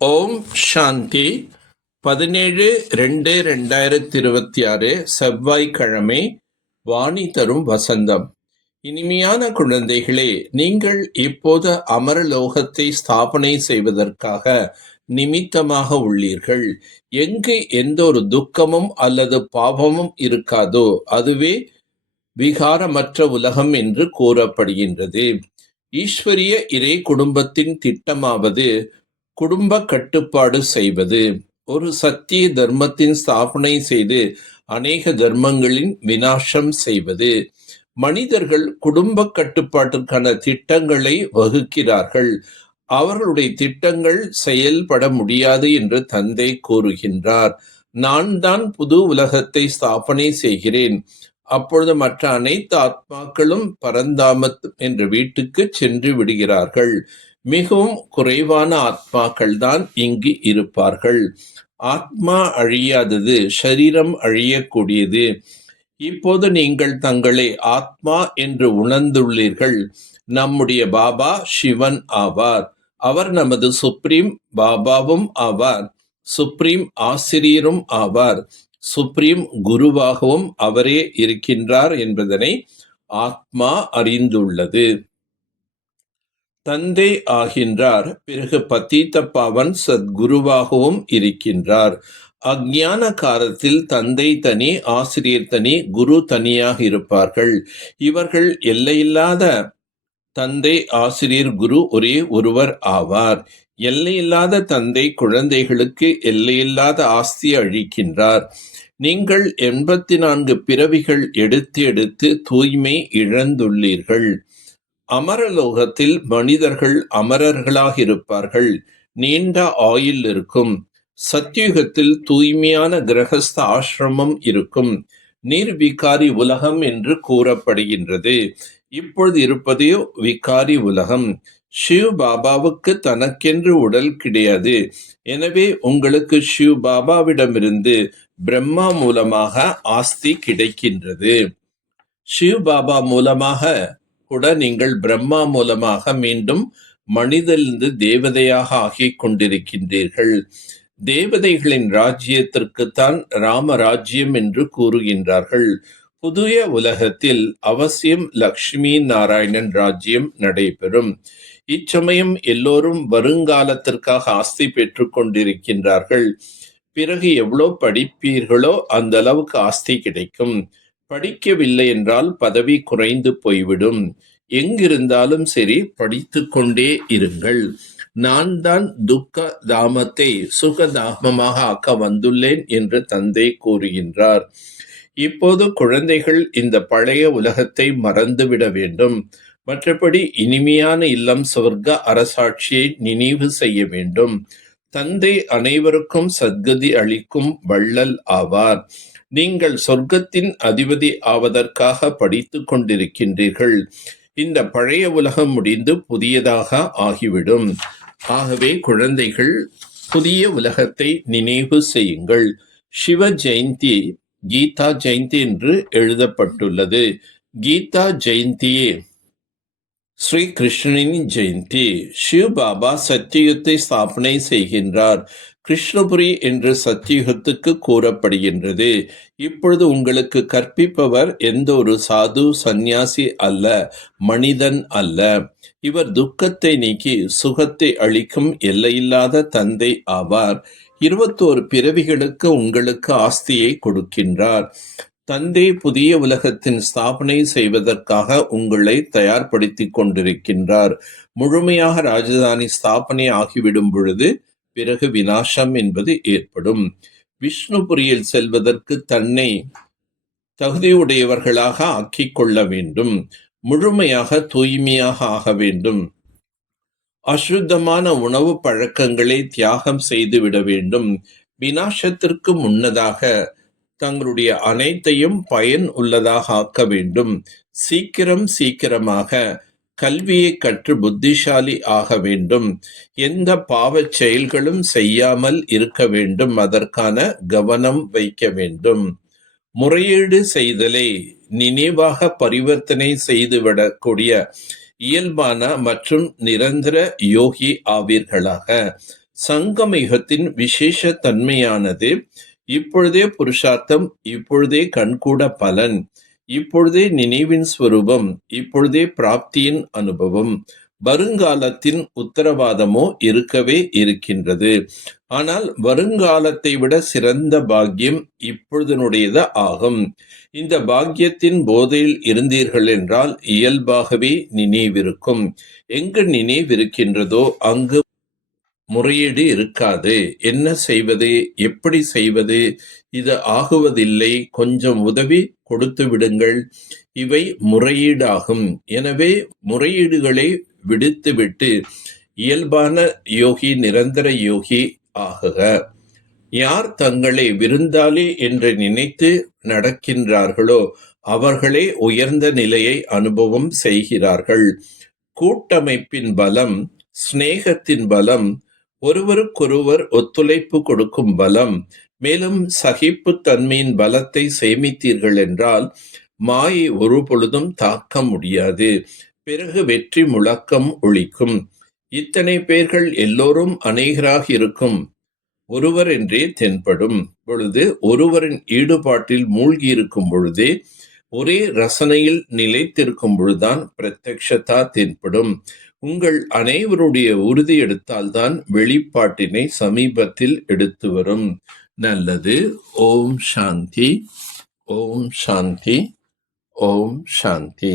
ஓம் சாந்தி. 17/2/2026 செவ்வாய்க்கிழமை. வாணி தரும் வசந்தம். இனிமையான குழந்தைகளே, நீங்கள் இப்போது அமரலோகத்தை ஸ்தாபனை செய்வதற்காக நிமித்தமாக உள்ளீர்கள். எங்கு எந்த ஒரு துக்கமும் அல்லது பாவமும் இருக்காதோ அதுவே விகாரமற்ற உலகம் என்று கூறப்படுகின்றது. ஈஸ்வரிய இறை குடும்பத்தின் திட்டமாவது குடும்ப கட்டுப்பாடு செய்வது, ஒரு சத்திய தர்மத்தின் ஸ்தாபனை செய்து அநேக தர்மங்களின் விநாசம் செய்வது. மனிதர்கள் குடும்ப கட்டுப்பாட்டிற்கான திட்டங்களை வகுக்கிறார்கள். அவர்களுடைய திட்டங்கள் செயல்பட முடியாது என்று தந்தை கூறுகின்றார். நான் தான் புது உலகத்தை ஸ்தாபனை செய்கிறேன். அப்பொழுது மற்ற அனைத்து ஆத்மாக்களும் பரந்தாமத் என்ற வீட்டுக்கு சென்று விடுகிறார்கள். மிகவும் குறைவான ஆத்மாக்கள் தான் இங்கு இருப்பார்கள். ஆத்மா அழியாதது, சரீரம் அழியக்கூடியது. இப்போது நீங்கள் தங்களை ஆத்மா என்று உணர்ந்துள்ளீர்கள். நம்முடைய பாபா சிவன் ஆவார். அவர் நமது சுப்ரீம் பாபாவும் ஆவார், சுப்ரீம் ஆசிரியரும் ஆவார், சுப்ரீம் குருவாகவும் அவரே இருக்கின்றார் என்பதனை ஆத்மா அறிந்துள்ளது. தந்தை ஆகின்றார். பிறகு பதீத்த பாவன் சத்குருவாகவும் இருக்கின்றார். அஞ்ஞான காலத்தில் தந்தை தனி, ஆசிரியர் தனி, குரு தனியாக இருப்பார்கள். இவர்கள் எல்லையில்லாத தந்தை, ஆசிரியர், குரு ஒரே ஒருவர் ஆவார். எல்லையில்லாத தந்தை குழந்தைகளுக்கு எல்லையில்லாத ஆஸ்தி அளிக்கின்றார். நீங்கள் 84 பிறவிகள் எடுத்து எடுத்து தூய்மை இழந்துள்ளீர்கள். அமரலோகத்தில் மனிதர்கள் அமரர்களாக இருப்பார்கள். நீண்ட ஆயுள் இருக்கும். சத்யுகத்தில் தூய்மையான கிரகஸ்த ஆசிரமம் இருக்கும். நிர்விகாரி உலகம் என்று கூறப்படுகின்றது. இப்பொழுது இருப்பதே விகாரி உலகம். ஷிவ் பாபாவுக்கு தனக்கென்று உடல் கிடையாது. எனவே உங்களுக்கு ஷிவ் பாபாவிடமிருந்து பிரம்மா மூலமாக ஆஸ்தி கிடைக்கின்றது. ஷிவ் பாபா மூலமாக கூட நீங்கள் பிரம்மா மூலமாக மீண்டும் மனிதனிலிருந்து தேவதையாக ஆகிக் கொண்டிருக்கின்றீர்கள். தேவதைகளின் ராஜ்யத்திற்குத்தான் ராமராஜ்யம் என்று கூறுகின்றார்கள். புதிய உலகத்தில் அவசியம் லக்ஷ்மி நாராயணன் ராஜ்யம் நடைபெறும். இச்சமயம் எல்லோரும் வருங்காலத்திற்காக ஆஸ்தி பெற்று கொண்டிருக்கின்றார்கள். பிறகு எவ்வளோ படிப்பீர்களோ அந்த அளவுக்கு ஆஸ்தி கிடைக்கும். படிக்கவில்லை என்றால் பதவி குறைந்து போய்விடும். எங்கிருந்தாலும் சரி, படித்து கொண்டே இருங்கள். நான் தான் துக்க தாமத்தை சுகதாமமாக ஆக்க வந்துள்ளேன் என்று தந்தை கூறுகின்றார். இப்போது குழந்தைகள் இந்த பழைய உலகத்தை மறந்துவிட வேண்டும். மற்றபடி இனிமையான இல்லம் சொர்க்க அரசாட்சியை நினைவு செய்ய வேண்டும். தந்தை அனைவருக்கும் சத்கதி அளிக்கும் வள்ளல் ஆவார். நீங்கள் சொர்க்கத்தின் அதிபதி ஆவதற்காக படித்து கொண்டிருக்கின்றீர்கள். இந்த பழைய உலகம் முடிந்து புதியதாக ஆகிவிடும். ஆகவே குழந்தைகள், புதிய உலகத்தை நினைவு செய்யுங்கள். சிவ ஜெயந்தி கீதா ஜெயந்தி என்று எழுதப்பட்டுள்ளது. கீதா ஜெயந்தியே ஸ்ரீ கிருஷ்ணனின் ஜெயந்தி. சிவ் பாபா சத்தியுகத்தை ஸ்தாபனை செய்கின்றார். கிருஷ்ணபுரி என்று சத்தியுகத்துக்கு கூறப்படுகின்றது. இப்பொழுது உங்களுக்கு கற்பிப்பவர் எந்த ஒரு சாது சந்நியாசி அல்ல, மனிதன் அல்ல. இவர் துக்கத்தை நீக்கி சுகத்தை அளிக்கும் எல்லையில்லாத தந்தை ஆவார். 21 பிறவிகளுக்கு உங்களுக்கு ஆஸ்தியை கொடுக்கின்றார். தந்தை புதிய உலகத்தின் ஸ்தாபனை செய்வதற்காக உங்களை தயார்படுத்தி கொண்டிருக்கின்றார். முழுமையாக ராஜதானி ஸ்தாபனை ஆகிவிடும் பொழுது பிறகு விநாசம் என்பது ஏற்படும். விஷ்ணுபுரியில் செல்வதற்கு தன்னை தகுதியுடையவர்களாக ஆக்கிக் கொள்ள வேண்டும். முழுமையாக தூய்மையாக ஆக வேண்டும். அசுத்தமான உணவு பழக்கங்களை தியாகம் செய்துவிட வேண்டும். விநாசத்திற்கு முன்னதாக தங்களுடைய அனைத்தையும் பயன் உள்ளதாக ஆக்க வேண்டும். சீக்கிரமாக கல்வியை கற்று புத்திசாலி ஆக வேண்டும். எந்த பாவச் செயல்களும் செய்யாமல் இருக்க வேண்டும். அதற்கான கவனம் வைக்க வேண்டும். முறையீடு செய்தலை நினைவாக பரிவர்த்தனை செய்துவிடக்கூடிய இயல்பான மற்றும் நிரந்தர யோகி ஆவீர்களாக. சங்கம யுகத்தின் விசேஷ தன்மையானது இப்பொழுதே புருஷார்த்தம், இப்பொழுதே கண்கூட பலன், இப்பொழுதே நினைவின் ஸ்வரூபம், இப்பொழுதே பிராப்தியின் அனுபவம், வருங்காலத்தின் உத்தரவாதமோ இருக்கவே இருக்கின்றது. ஆனால் வருங்காலத்தை விட சிறந்த பாக்கியம் இப்பொழுதனுடையது ஆகும். இந்த பாக்கியத்தின் போதையில் இருந்தீர்கள் என்றால் இயல்பாகவே நினைவிருக்கும். எங்கு நினைவிருக்கின்றதோ அங்கு முறையீடு இருக்காது. என்ன செய்வது, எப்படி செய்வது, இது ஆகுவதில்லை, கொஞ்சம் உதவி கொடுத்து விடுங்கள், இவை முறையீடாகும். எனவே முறையீடுகளை விடுத்துவிட்டு இயல்பான யோகி, நிரந்தர யோகி ஆகுக. யார் தங்களை விருந்தாளி என்று நினைத்து நடக்கின்றார்களோ அவர்களே உயர்ந்த நிலையை அனுபவம் செய்கிறார்கள். கூட்டமைப்பின் பலம், சிநேகத்தின் பலம், ஒருவருக்கொருவர் ஒத்துழைப்பு கொடுக்கும் பலம், மேலும் சகிப்புத் தன்மையின் பலத்தை சேமித்தீர்கள் என்றால் மாயை ஒரு பொழுதும் தாக்க முடியாது. பிறகு வெற்றி முழக்கம் ஒலிக்கும். இத்தனை பேர்கள் எல்லோரும் அநேகராக இருக்கும் ஒருவர் என்றே தென்படும் பொழுது, ஒருவரின் ஈடுபாட்டில் மூழ்கி இருக்கும் பொழுதே, ஒரே ரசனையில் நிலைத்திருக்கும் பொழுதுதான் பிரத்யக்ஷதா தென்படும். உங்கள் அனைவருடைய உறுதி எடுத்தால்தான் வெளிப்பாட்டினை சமீபத்தில் எடுத்து வரும். நல்லது. ஓம் சாந்தி, ஓம் சாந்தி, ஓம் சாந்தி.